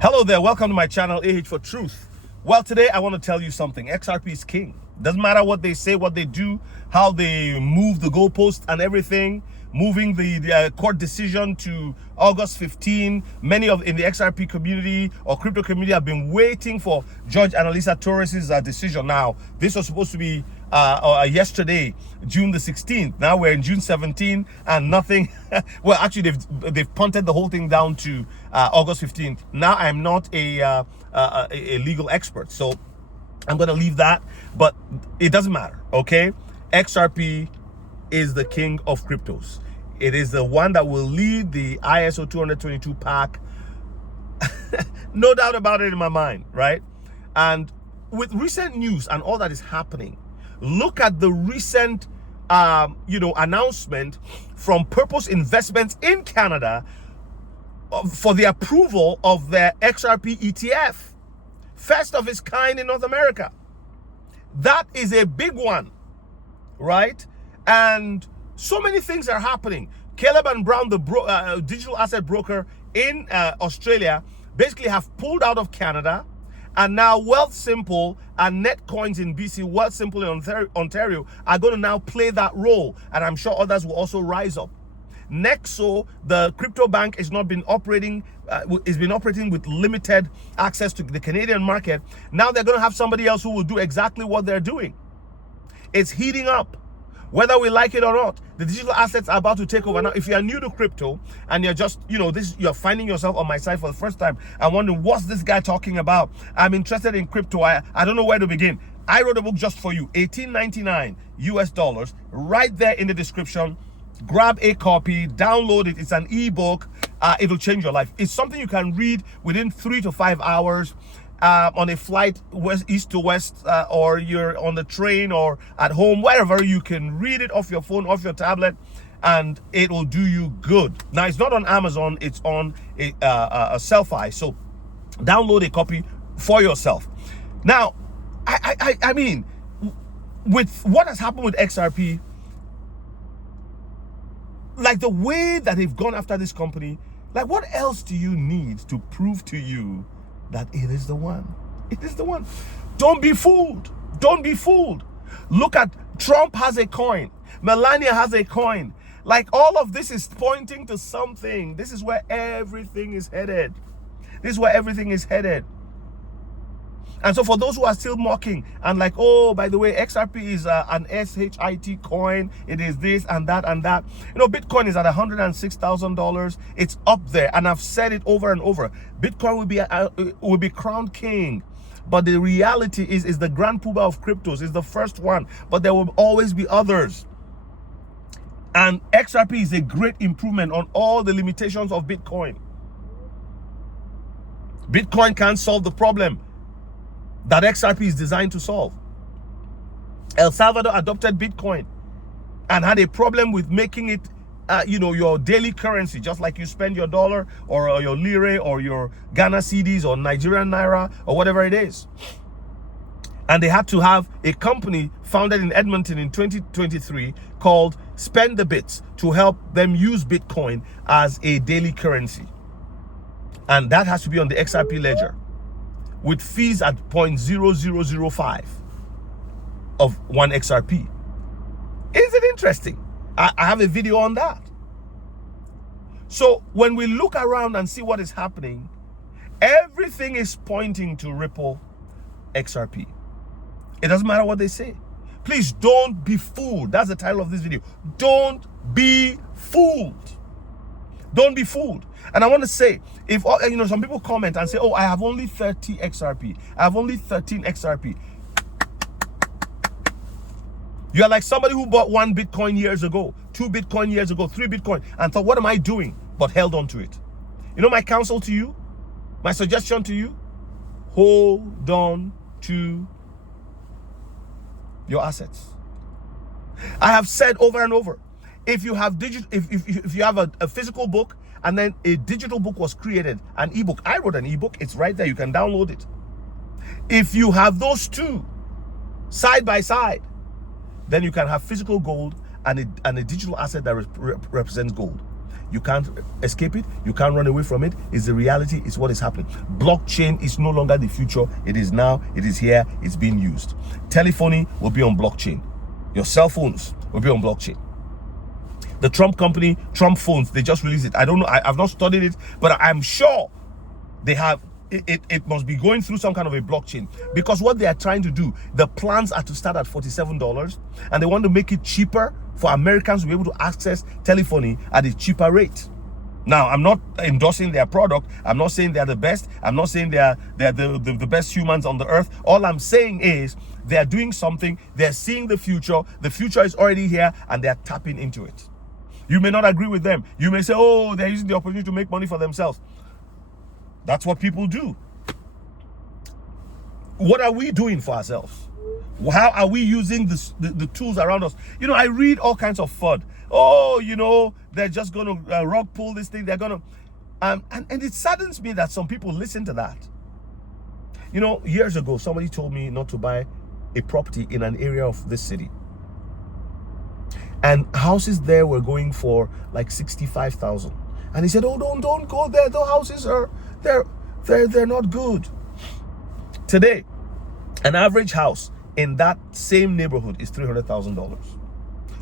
Hello there, welcome to my channel, AH for Truth. Well, today I want to tell you something. XRP is king. Doesn't matter what they say, what they do, how they move the goalpost and everything, moving the court decision to August 15. Many in the XRP community or crypto community have been waiting for Judge Annalisa Torres's decision. Now, this was supposed to be yesterday, June the 16th. Now we're in June 17th and nothing. Well, actually, they've punted the whole thing down to August 15th. Now, I'm not a legal expert, so I'm going to leave that, but it doesn't matter, okay? XRP is the king of cryptos. It is the one that will lead the ISO 222 pack. No doubt about it in my mind, right? And with recent news and all that is happening, look at the recent announcement from Purpose Investments in Canada for the approval of their XRP ETF. First of its kind in North America. That is a big one, right? And so many things are happening. Caleb and Brown, the digital asset broker in Australia, basically have pulled out of Canada. And now Wealthsimple and Netcoins in BC, Wealthsimple in Ontario are going to now play that role. And I'm sure others will also rise up. Nexo, the crypto bank, has been operating with limited access to the Canadian market. Now they're going to have somebody else who will do exactly what they're doing. It's heating up, whether we like it or not. The digital assets are about to take over. Now, if you are new to crypto and you're just, you're finding yourself on my site for the first time and wondering, what's this guy talking about? I'm interested in crypto. I don't know where to begin. I wrote a book just for you, $18.99 US, right there in the description. Grab a copy, download it. It's an ebook. It'll change your life. It's something you can read within 3 to 5 hours on a flight east to west, or you're on the train or at home, wherever. You can read it off your phone, off your tablet, and it will do you good. Now, it's not on Amazon. It's on a Selfie. So download a copy for yourself. Now, I mean, with what has happened with XRP, like the way that they've gone after this company, like what else do you need to prove to you that it is the one? It is the one. Don't be fooled. Don't be fooled. Look at Trump has a coin. Melania has a coin. Like all of this is pointing to something. This is where everything is headed. This is where everything is headed. And so for those who are still mocking and like, oh, by the way, XRP is an SHIT coin. It is this and that and that. Bitcoin is at $106,000. It's up there. And I've said it over and over. Bitcoin will be crowned king. But the reality is the grand poobah of cryptos. Is the first one. But there will always be others. And XRP is a great improvement on all the limitations of Bitcoin. Bitcoin can't solve the problem that XRP is designed to solve. El Salvador adopted Bitcoin and had a problem with making it, your daily currency, just like you spend your dollar or your lire or your Ghana cedis or Nigerian naira or whatever it is. And they had to have a company founded in Edmonton in 2023 called Spend the Bits to help them use Bitcoin as a daily currency. And that has to be on the XRP ledger, with fees at 0.0005 of 1 XRP. Is it interesting? I have a video on that. So when we look around and see what is happening, everything is pointing to Ripple XRP. It doesn't matter what they say. Please don't be fooled. That's the title of this video. Don't be fooled. Don't be fooled. And I want to say, if some people comment and say, oh, I have only 30 XRP. I have only 13 XRP. You are like somebody who bought 1 Bitcoin years ago, 2 Bitcoin years ago, 3 Bitcoin, and thought, what am I doing? But held on to it. My counsel to you, my suggestion to you, hold on to your assets. I have said over and over, if you have if you have a physical book and then a digital book was created, an ebook, I wrote an ebook, it's right there, you can download it. If you have those two side by side, then you can have physical gold and a digital asset that represents gold. You can't escape it. You can't run away from it. It's the reality. It's what is happening. Blockchain is no longer the future. It is now. It is here. It's being used. Telephony will be on blockchain. Your cell phones will be on blockchain. The Trump company, Trump phones, they just released it. I don't know. I've not studied it, but I'm sure they have. It must be going through some kind of a blockchain, because what they are trying to do, the plans are to start at $47, and they want to make it cheaper for Americans to be able to access telephony at a cheaper rate. Now, I'm not endorsing their product. I'm not saying they're the best. I'm not saying they're the best humans on the earth. All I'm saying is they're doing something. They're seeing the future. The future is already here, and they're tapping into it. You may not agree with them. You may say, oh, they're using the opportunity to make money for themselves. That's what people do. What are we doing for ourselves? How are we using the tools around us? You know, I read all kinds of FUD. Oh, you know, they're just going to rug pull this thing. They're going to... and it saddens me that some people listen to that. You know, years ago, somebody told me not to buy a property in an area of this city. And houses there were going for like 65,000. And he said, oh, don't go there. The houses are... They're not good. Today, an average house in that same neighborhood is $300,000.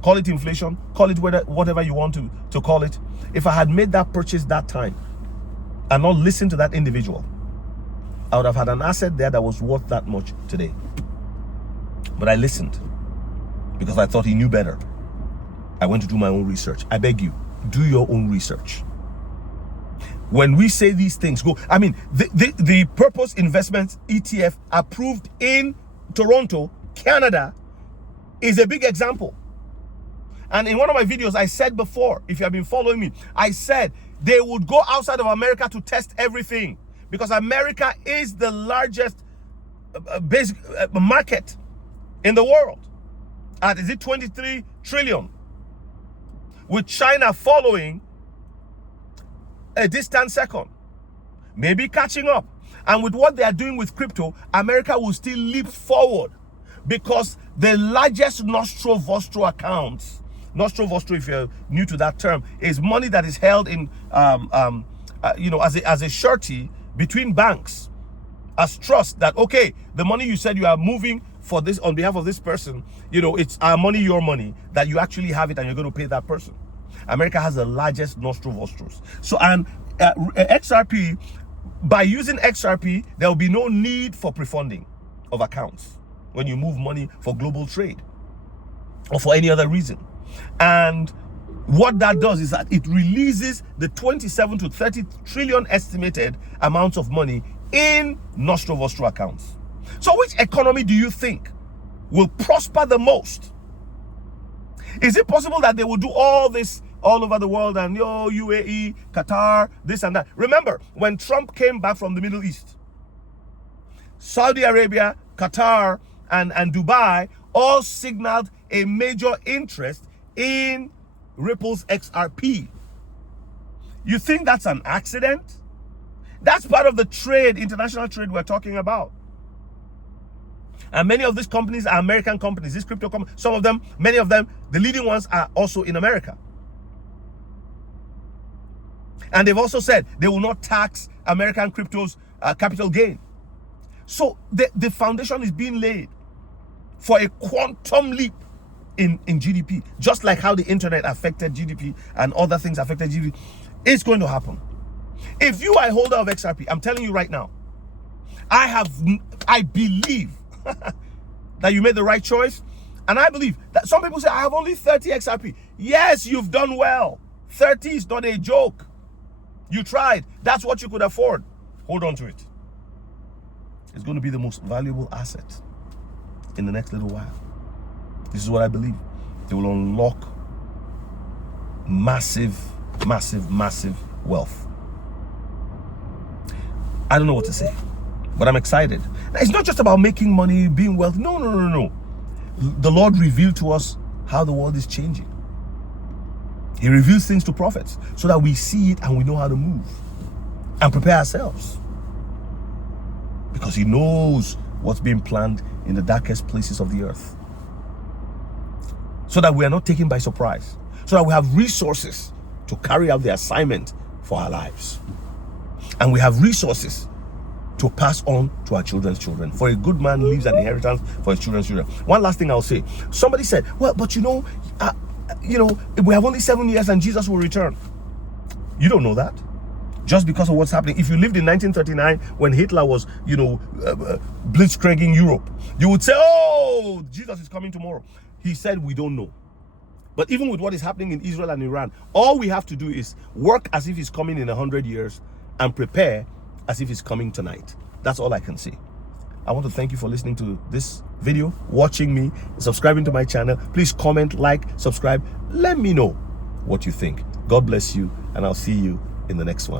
Call it inflation, call it whatever you want to call it. If I had made that purchase that time and not listened to that individual, I would have had an asset there that was worth that much today. But I listened because I thought he knew better. I went to do my own research. I beg you, do your own research. When we say these things, I mean, the Purpose Investments ETF approved in Toronto, Canada, is a big example. And in one of my videos, I said before, if you have been following me, I said they would go outside of America to test everything, because America is the largest basic market in the world. At, is it 23 trillion? With China following a distant second, maybe catching up. And with what they are doing with crypto, America will still leap forward, because the largest nostro vostro accounts, nostro vostro, if you're new to that term, is money that is held in you know, as a surety between banks, as trust, that okay, the money you said you are moving for this on behalf of this person, you know, it's our money, your money, that you actually have it and you're going to pay that person. America has the largest nostro vostros. So, and XRP, by using XRP, there will be no need for prefunding of accounts when you move money for global trade or for any other reason. And what that does is that it releases the 27 to 30 trillion estimated amounts of money in nostro vostro accounts. So which economy do you think will prosper the most? Is it possible that they will do all this all over the world and UAE, Qatar, this and that? Remember, when Trump came back from the Middle East, Saudi Arabia, Qatar, and Dubai all signaled a major interest in Ripple's XRP. You think that's an accident? That's part of the trade, international trade we're talking about. And many of these companies are American companies, these crypto companies. Some of them, many of them, the leading ones are also in America. And they've also said they will not tax American crypto's capital gain. So the foundation is being laid for a quantum leap in GDP. Just like how the internet affected GDP and other things affected GDP. It's going to happen. If you are a holder of XRP, I'm telling you right now, I believe that you made the right choice. And I believe that some people say, I have only 30 XRP. Yes, you've done well. 30 is not a joke. You tried. That's what you could afford. Hold on to it. It's going to be the most valuable asset in the next little while. This is what I believe. It will unlock massive, massive, massive wealth. I don't know what to say, but I'm excited. It's not just about making money, being wealthy. No. The Lord revealed to us how the world is changing. He reveals things to prophets so that we see it and we know how to move and prepare ourselves. Because he knows what's being planned in the darkest places of the earth. So that we are not taken by surprise. So that we have resources to carry out the assignment for our lives. And we have resources to pass on to our children's children. For a good man leaves an inheritance for his children's children. One last thing I'll say. Somebody said, well, but we have only 7 years and Jesus will return. You don't know that. Just because of what's happening. If you lived in 1939 when Hitler was, blitzkrieging Europe, you would say, oh, Jesus is coming tomorrow. He said, we don't know. But even with what is happening in Israel and Iran, all we have to do is work as if he's coming in 100 years and prepare as if he's coming tonight. That's all I can say. I want to thank you for listening to this video, watching me, subscribing to my channel. Please comment, like, subscribe. Let me know what you think. God bless you, and I'll see you in the next one.